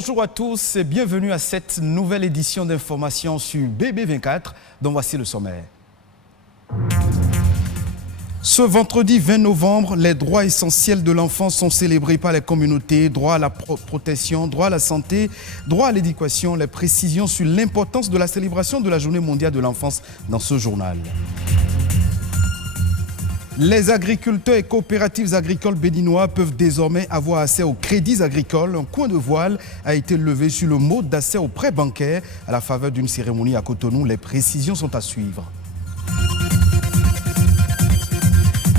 Bonjour à tous et bienvenue à cette nouvelle édition d'information sur BB24, dont voici le sommaire. Ce vendredi 20 novembre, les droits essentiels de l'enfant sont célébrés par les communautés. Droit à la protection, droit à la santé, droit à l'éducation, les précisions sur l'importance de la célébration de la Journée mondiale de l'enfance dans ce journal. Les agriculteurs et coopératives agricoles béninois peuvent désormais avoir accès aux crédits agricoles. Un coin de voile a été levé sur le mode d'accès aux prêts bancaires à la faveur d'une cérémonie à Cotonou. Les précisions sont à suivre.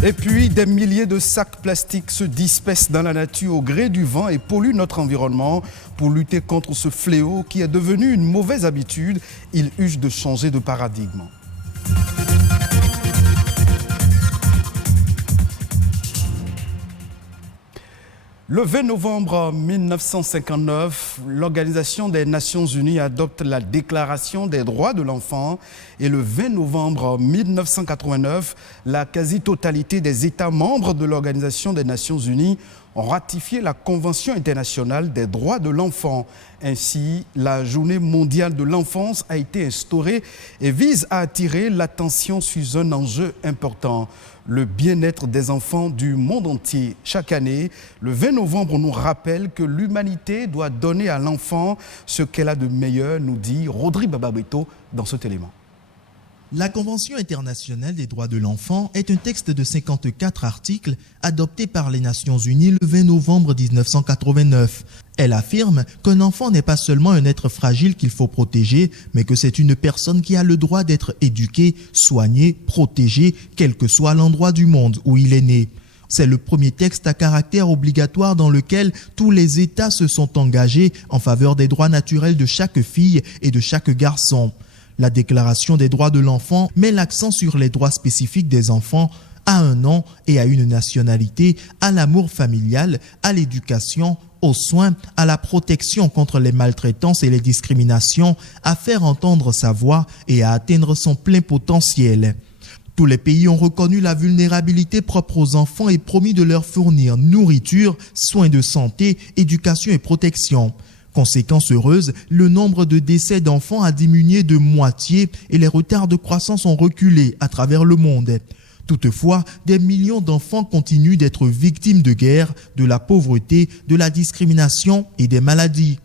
Et puis, des milliers de sacs plastiques se dispersent dans la nature au gré du vent et polluent notre environnement. Pour lutter contre ce fléau qui est devenu une mauvaise habitude, il urge de changer de paradigme. Le 20 novembre 1959, l'Organisation des Nations Unies adopte la Déclaration des droits de l'enfant et le 20 novembre 1989, la quasi-totalité des États membres de l'Organisation des Nations Unies ont ratifié la Convention internationale des droits de l'enfant. Ainsi, la Journée mondiale de l'enfance a été instaurée et vise à attirer l'attention sur un enjeu important, le bien-être des enfants du monde entier. Chaque année, le 20 novembre nous rappelle que l'humanité doit donner à l'enfant ce qu'elle a de meilleur, nous dit Rodrigue Bababeto dans cet élément. La Convention internationale des droits de l'enfant est un texte de 54 articles adopté par les Nations Unies le 20 novembre 1989. Elle affirme qu'un enfant n'est pas seulement un être fragile qu'il faut protéger, mais que c'est une personne qui a le droit d'être éduquée, soignée, protégée, quel que soit l'endroit du monde où il est né. C'est le premier texte à caractère obligatoire dans lequel tous les États se sont engagés en faveur des droits naturels de chaque fille et de chaque garçon. La Déclaration des droits de l'enfant met l'accent sur les droits spécifiques des enfants à un an et à une nationalité, à l'amour familial, à l'éducation, aux soins, à la protection contre les maltraitances et les discriminations, à faire entendre sa voix et à atteindre son plein potentiel. Tous les pays ont reconnu la vulnérabilité propre aux enfants et promis de leur fournir nourriture, soins de santé, éducation et protection. Conséquence heureuse, le nombre de décès d'enfants a diminué de moitié et les retards de croissance ont reculé à travers le monde. Toutefois, des millions d'enfants continuent d'être victimes de guerre, de la pauvreté, de la discrimination et des maladies.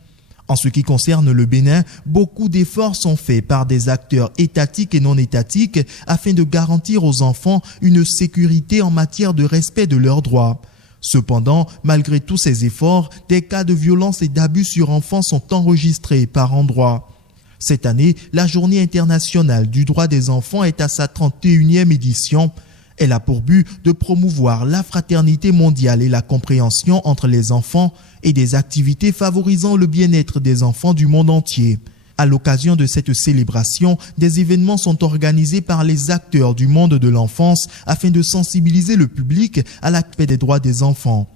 En ce qui concerne le Bénin, beaucoup d'efforts sont faits par des acteurs étatiques et non étatiques afin de garantir aux enfants une sécurité en matière de respect de leurs droits. Cependant, malgré tous ces efforts, des cas de violence et d'abus sur enfants sont enregistrés par endroits. Cette année, la Journée internationale du droit des enfants est à sa 31e édition. Elle a pour but de promouvoir la fraternité mondiale et la compréhension entre les enfants et des activités favorisant le bien-être des enfants du monde entier. À l'occasion de cette célébration, des événements sont organisés par les acteurs du monde de l'enfance afin de sensibiliser le public à l'aspect des droits des enfants.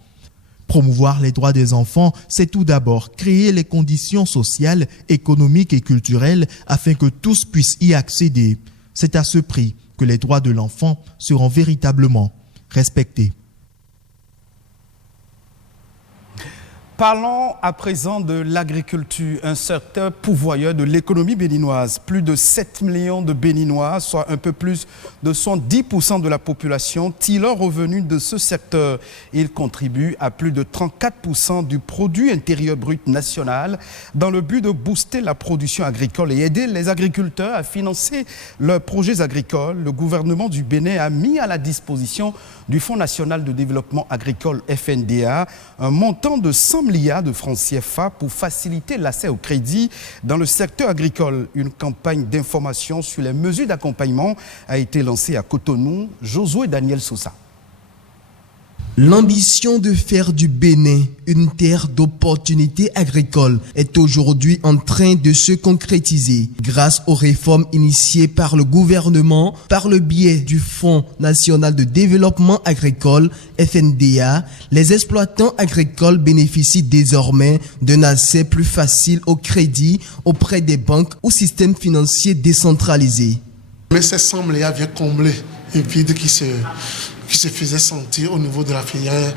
Promouvoir les droits des enfants, c'est tout d'abord créer les conditions sociales, économiques et culturelles afin que tous puissent y accéder. C'est à ce prix que les droits de l'enfant seront véritablement respectés. Parlons à présent de l'agriculture, un secteur pourvoyeur de l'économie béninoise. Plus de 7 millions de Béninois, soit un peu plus de 110% de la population, tirent leur revenu de ce secteur. Il contribue à plus de 34% du produit intérieur brut national dans le but de booster la production agricole et aider les agriculteurs à financer leurs projets agricoles. Le gouvernement du Bénin a mis à la disposition du Fonds national de développement agricole FNDA un montant de 100 milliards de francs CFA pour faciliter l'accès au crédit dans le secteur agricole. Une campagne d'information sur les mesures d'accompagnement a été lancée à Cotonou. Josué Daniel Sosa. L'ambition de faire du Bénin une terre d'opportunités agricoles est aujourd'hui en train de se concrétiser grâce aux réformes initiées par le gouvernement par le biais du Fonds national de développement agricole FNDA. Les exploitants agricoles bénéficient désormais d'un accès plus facile au crédit auprès des banques ou systèmes financiers décentralisés. Mais ces 100 milliards viennent combler un vide qui se faisait sentir au niveau de la filière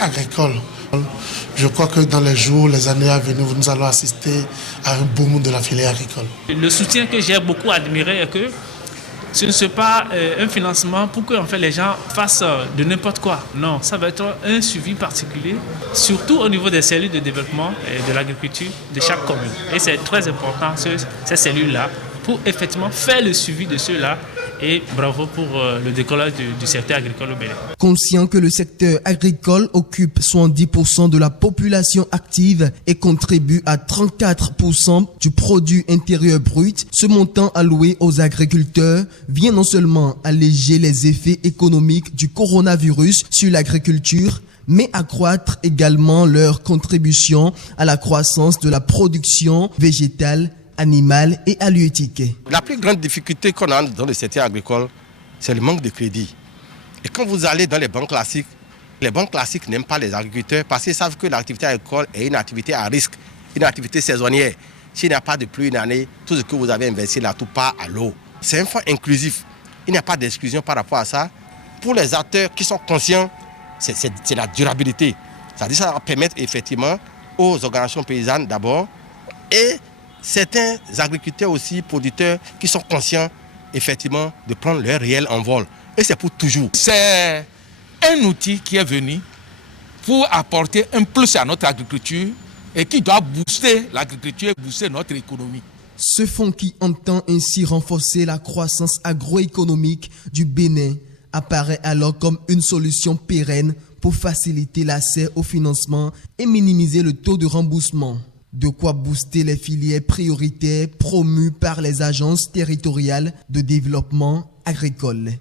agricole. Je crois que dans les jours, les années à venir, nous allons assister à un boom de la filière agricole. Le soutien que j'ai beaucoup admiré est que ce ne soit pas un financement pour que en fait, les gens fassent de n'importe quoi. Non, ça va être un suivi particulier, surtout au niveau des cellules de développement et de l'agriculture de chaque commune. Et c'est très important, ces cellules-là, pour effectivement faire le suivi de ceux-là. Et bravo pour le décollage du secteur agricole au Bénin. Conscient que le secteur agricole occupe 70% de la population active et contribue à 34% du produit intérieur brut, ce montant alloué aux agriculteurs vient non seulement alléger les effets économiques du coronavirus sur l'agriculture, mais accroître également leur contribution à la croissance de la production végétale, animale et halieutique. La plus grande difficulté qu'on a dans le secteur agricole, c'est le manque de crédit. Et quand vous allez dans les banques classiques n'aiment pas les agriculteurs parce qu'ils savent que l'activité agricole est une activité à risque, une activité saisonnière. S'il n'y a pas de pluie une année, tout ce que vous avez investi là, tout part à l'eau. C'est un fonds inclusif. Il n'y a pas d'exclusion par rapport à ça. Pour les acteurs qui sont conscients, c'est la durabilité. C'est-à-dire que ça va permettre effectivement aux organisations paysannes d'abord et certains agriculteurs aussi, producteurs, qui sont conscients effectivement de prendre leur réel envol. Et c'est pour toujours. C'est un outil qui est venu pour apporter un plus à notre agriculture et qui doit booster l'agriculture et booster notre économie. Ce fonds qui entend ainsi renforcer la croissance agroéconomique du Bénin apparaît alors comme une solution pérenne pour faciliter l'accès au financement et minimiser le taux de remboursement. De quoi booster les filières prioritaires promues par les agences territoriales de développement agricole.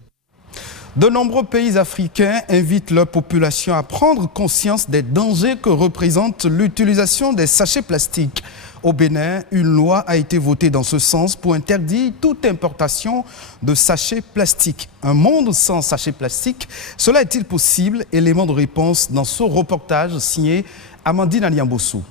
De nombreux pays africains invitent leur population à prendre conscience des dangers que représente l'utilisation des sachets plastiques. Au Bénin, une loi a été votée dans ce sens pour interdire toute importation de sachets plastiques. Un monde sans sachets plastiques, cela est-il possible? Élément de réponse dans ce reportage signé Amandine Aliambossou.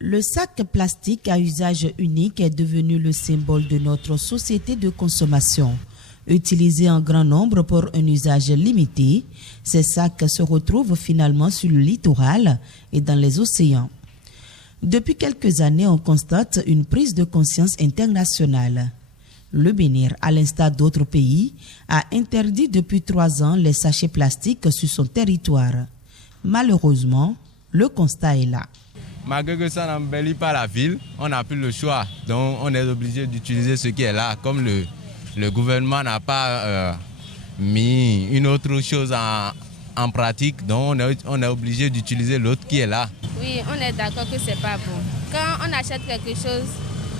Le sac plastique à usage unique est devenu le symbole de notre société de consommation. Utilisés en grand nombre pour un usage limité, ces sacs se retrouvent finalement sur le littoral et dans les océans. Depuis quelques années, on constate une prise de conscience internationale. Le Bénin, à l'instar d'autres pays, a interdit depuis 3 ans les sachets plastiques sur son territoire. Malheureusement, le constat est là. Malgré que ça n'embellit pas la ville, on n'a plus le choix. Donc on est obligé d'utiliser ce qui est là. Comme le gouvernement n'a pas mis une autre chose en pratique, donc on est obligé d'utiliser l'autre qui est là. Oui, on est d'accord que c'est pas bon. Quand on achète quelque chose,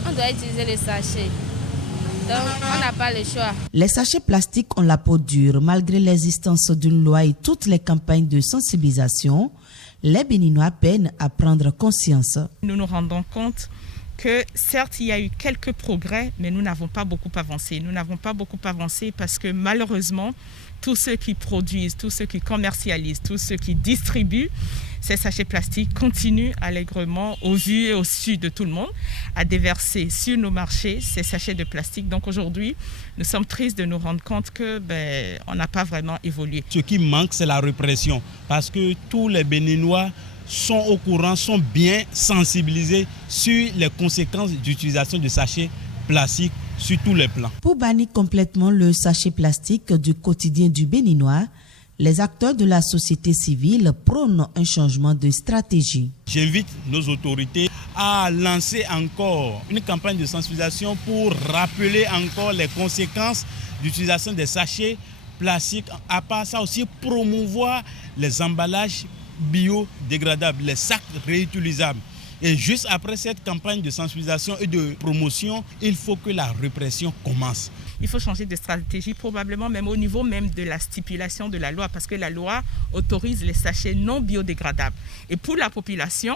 on doit utiliser le sachet. Donc on n'a pas le choix. Les sachets plastiques ont la peau dure. Malgré l'existence d'une loi et toutes les campagnes de sensibilisation, les Béninois peinent à prendre conscience. Nous nous rendons compte que certes, il y a eu quelques progrès, mais nous n'avons pas beaucoup avancé. Nous n'avons pas beaucoup avancé parce que malheureusement, tous ceux qui produisent, tous ceux qui commercialisent, tous ceux qui distribuent ces sachets plastiques continuent allègrement, au vu et au su de tout le monde, à déverser sur nos marchés ces sachets de plastique. Donc aujourd'hui, nous sommes tristes de nous rendre compte que on n'a pas vraiment évolué. Ce qui manque, c'est la répression, parce que tous les Béninois sont au courant, sont bien sensibilisés sur les conséquences d'utilisation de sachets plastiques sur tous les plans. Pour bannir complètement le sachet plastique du quotidien du Béninois, les acteurs de la société civile prônent un changement de stratégie. J'invite nos autorités à lancer encore une campagne de sensibilisation pour rappeler encore les conséquences d'utilisation des sachets plastiques. À part ça aussi, promouvoir les emballages biodégradables, les sacs réutilisables. Et juste après cette campagne de sensibilisation et de promotion, il faut que la répression commence. Il faut changer de stratégie, probablement même au niveau même de la stipulation de la loi, parce que la loi autorise les sachets non biodégradables. Et pour la population,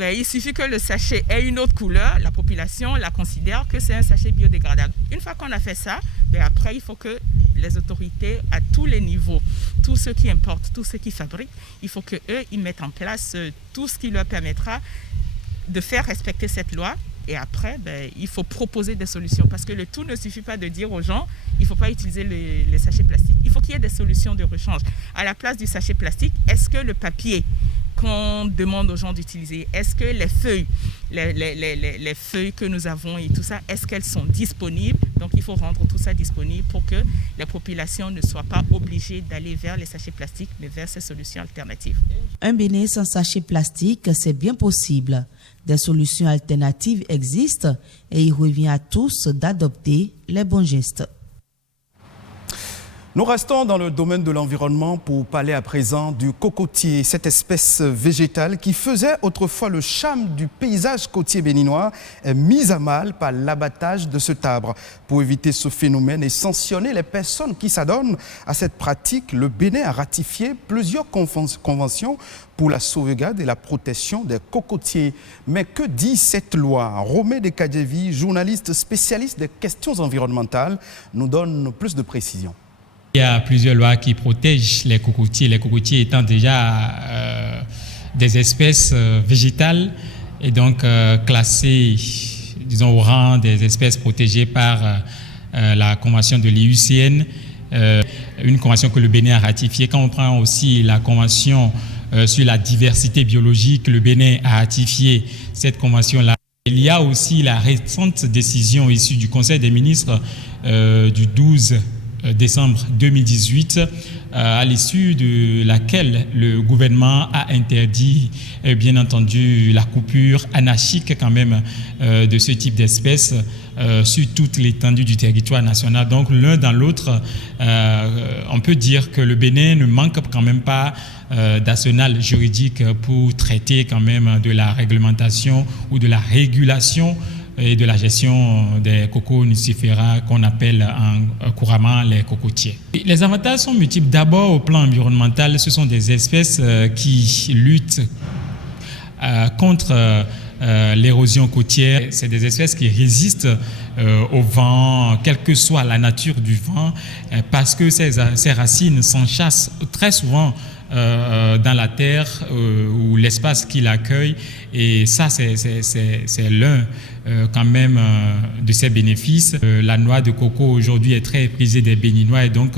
il suffit que le sachet ait une autre couleur, la population la considère que c'est un sachet biodégradable. Une fois qu'on a fait ça, après il faut que les autorités à tous les niveaux, tous ceux qui importent, tous ceux qui fabriquent, il faut qu'eux ils mettent en place tout ce qui leur permettra de faire respecter cette loi Et après, il faut proposer des solutions. Parce que le tout ne suffit pas de dire aux gens, il ne faut pas utiliser les sachets plastiques. Il faut qu'il y ait des solutions de rechange. À la place du sachet plastique, est-ce que le papier qu'on demande aux gens d'utiliser, est-ce que les feuilles, les feuilles que nous avons et tout ça, est-ce qu'elles sont disponibles? Donc il faut rendre tout ça disponible pour que les populations ne soient pas obligées d'aller vers les sachets plastiques, mais vers ces solutions alternatives. Un Bénin sans sachet plastique, c'est bien possible. Des solutions alternatives existent et il revient à tous d'adopter les bons gestes. Nous restons dans le domaine de l'environnement pour parler à présent du cocotier. Cette espèce végétale qui faisait autrefois le charme du paysage côtier béninois est mise à mal par l'abattage de cet arbre. Pour éviter ce phénomène et sanctionner les personnes qui s'adonnent à cette pratique, le Bénin a ratifié plusieurs conventions pour la sauvegarde et la protection des cocotiers. Mais que dit cette loi? Romé Dekadjevi, journaliste spécialiste des questions environnementales, nous donne plus de précisions. Il y a plusieurs lois qui protègent les cocotiers étant déjà des espèces végétales et donc classées, disons, au rang des espèces protégées par la convention de l'IUCN, une convention que le Bénin a ratifiée. Quand on prend aussi la convention sur la diversité biologique, le Bénin a ratifié cette convention-là. Il y a aussi la récente décision issue du Conseil des ministres du 12 décembre 2018, à l'issue de laquelle le gouvernement a interdit, bien entendu, la coupure anarchique quand même de ce type d'espèces sur toute l'étendue du territoire national. Donc l'un dans l'autre, on peut dire que le Bénin ne manque quand même pas d'arsenal juridique pour traiter quand même de la réglementation ou de la régulation et de la gestion des coconucifera qu'on appelle couramment les cocotiers. Les avantages sont multiples. D'abord, au plan environnemental, ce sont des espèces qui luttent contre l'érosion côtière. C'est des espèces qui résistent au vent, quelle que soit la nature du vent, parce que ces racines s'enchâssent très souvent dans la terre ou l'espace qui l'accueille, et ça c'est l'un quand même de ses bénéfices. La noix de coco aujourd'hui est très prisée des Béninois et donc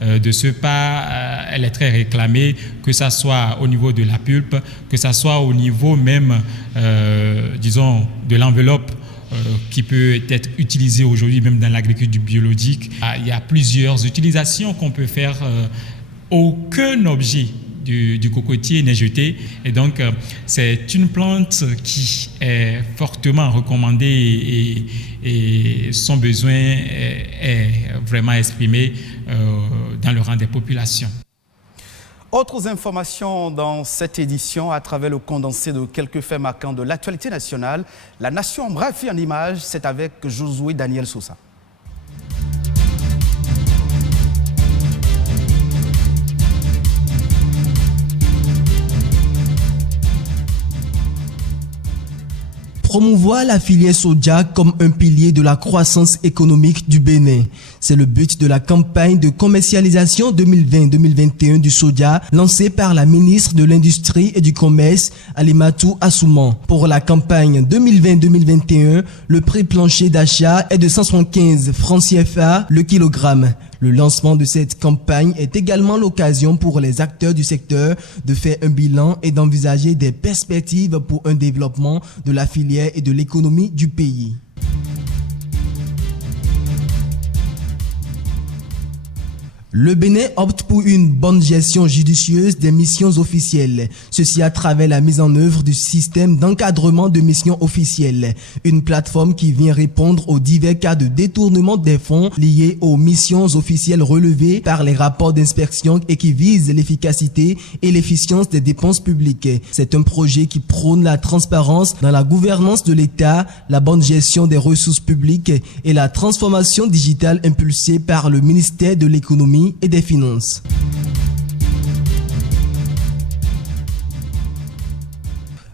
de ce pas elle est très réclamée, que ça soit au niveau de la pulpe, que ça soit au niveau même disons de l'enveloppe qui peut être utilisée aujourd'hui même dans l'agriculture biologique. Il y a plusieurs utilisations qu'on peut faire. Aucun objet du cocotier n'est jeté et donc c'est une plante qui est fortement recommandée et son besoin est vraiment exprimé dans le rang des populations. Autres informations dans cette édition à travers le condensé de quelques faits marquants de l'actualité nationale. La nation en bref et en images, c'est avec Josué Daniel Sousa. Promouvoir la filière soja comme un pilier de la croissance économique du Bénin. C'est le but de la campagne de commercialisation 2020-2021 du soja lancée par la ministre de l'Industrie et du Commerce, Alimatou Assouman. Pour la campagne 2020-2021, le prix plancher d'achat est de 175 francs CFA le kilogramme. Le lancement de cette campagne est également l'occasion pour les acteurs du secteur de faire un bilan et d'envisager des perspectives pour un développement de la filière et de l'économie du pays. Le Bénin opte pour une bonne gestion judicieuse des missions officielles. Ceci à travers la mise en œuvre du système d'encadrement de missions officielles. Une plateforme qui vient répondre aux divers cas de détournement des fonds liés aux missions officielles relevées par les rapports d'inspection et qui vise l'efficacité et l'efficience des dépenses publiques. C'est un projet qui prône la transparence dans la gouvernance de l'État, la bonne gestion des ressources publiques et la transformation digitale impulsée par le ministère de l'Économie et des Finances.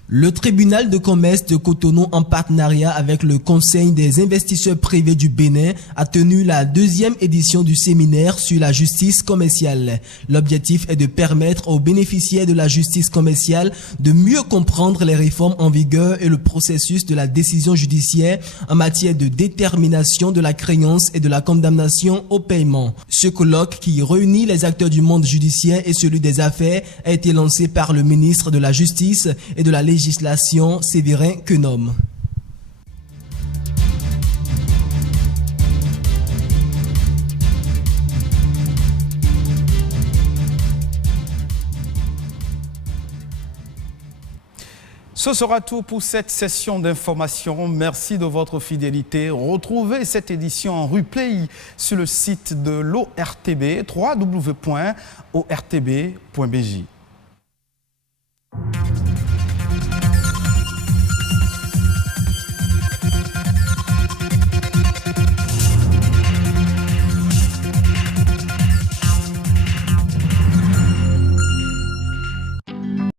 Le tribunal de commerce de Cotonou, en partenariat avec le Conseil des investisseurs privés du Bénin, a tenu la 2e édition du séminaire sur la justice commerciale. L'objectif est de permettre aux bénéficiaires de la justice commerciale de mieux comprendre les réformes en vigueur et le processus de la décision judiciaire en matière de détermination de la créance et de la condamnation au paiement. Ce colloque, qui réunit les acteurs du monde judiciaire et celui des affaires, a été lancé par le ministre de la Justice et de la législation, Séverin Quenom. Ce sera tout pour cette session d'information. Merci de votre fidélité. Retrouvez cette édition en replay sur le site de l'ORTB, www.ortb.bj.